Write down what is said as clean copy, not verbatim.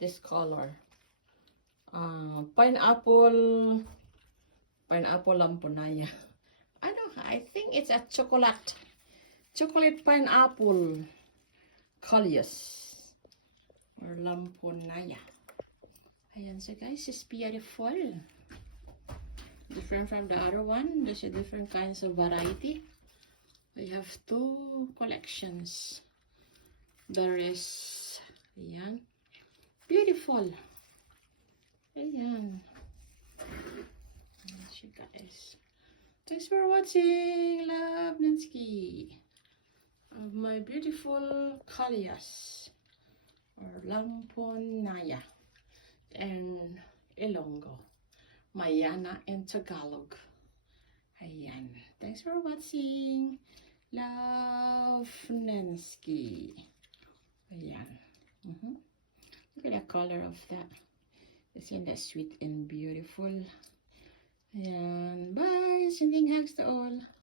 this color. Pineapple lamponaya. I think it's a chocolate pineapple Coleus or lamponaya. Ayan, so guys, it's beautiful. Different from the other one. There's a different kinds of variety. We have two collections. There is, ayan, beautiful. Ayan. You guys. Thanks for watching. Love Nancy of my beautiful Coleus or lamponaya and Ilonggo. Mayana and Tagalog. Ayan. Thanks for watching. Love Nancy. Ayan. Look at the color of that. Isn't that sweet and beautiful? Ayan. Bye. Sending hugs to all.